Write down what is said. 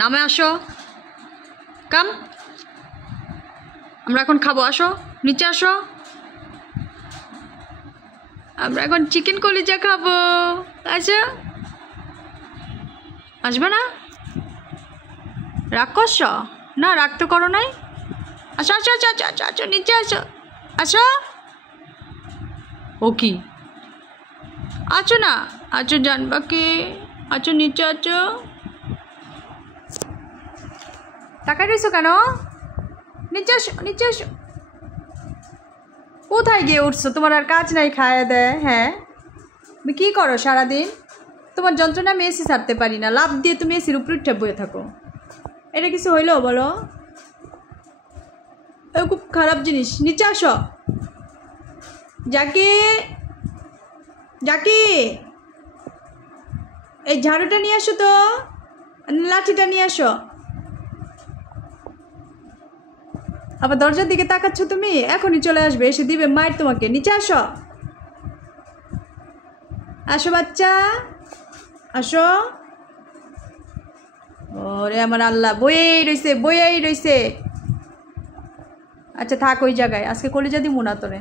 নামে আসো, কাম। আমরা এখন খাবো, আসো নিচে আসো। আমরা এখন চিকেন কলিজা খাবো, আচ্ছা আসবে না? রাগ করছো? না রাগ তো করো নাই। আসো আসো আসো আসো আসো আসো নিচে আসো, আসো। ও কি আছো না? আছো জানবা কি? আছো নিচে আছো। তাকাই রয়েছো কেন? নিচে আসো নিচে আসো। কোথায় গিয়ে উঠছো? তোমার আর কাজ নাই, খায় দেয়। হ্যাঁ তুমি কী করো সারাদিন? তোমার যন্ত্রণা আমি এসি ছাড়তে পারি না, লাভ দিয়ে তুমি এসির উপরে উঠে বয়ে থাকো। এটা কিছু হইলো বলো? খুব খারাপ জিনিস। নিচে আসো। জাকি, জাকি, এই ঝাড়ুটা নিয়ে আসো তো, লাঠিটা নিয়ে আসো। আবার দরজার দিকে তাকাচ্ছ তুমি? এখনই চলে আসবে, এসে দিবে মায়ের তোমাকে। নিচে আসো, আসো বাচ্চা, আসো। ওরে আমার আল্লাহ, বইয়েই রইছে বইয়েই রইছে। আচ্ছা থাক ওই জায়গায়, আজকে কলিজা দিমু না তোরে।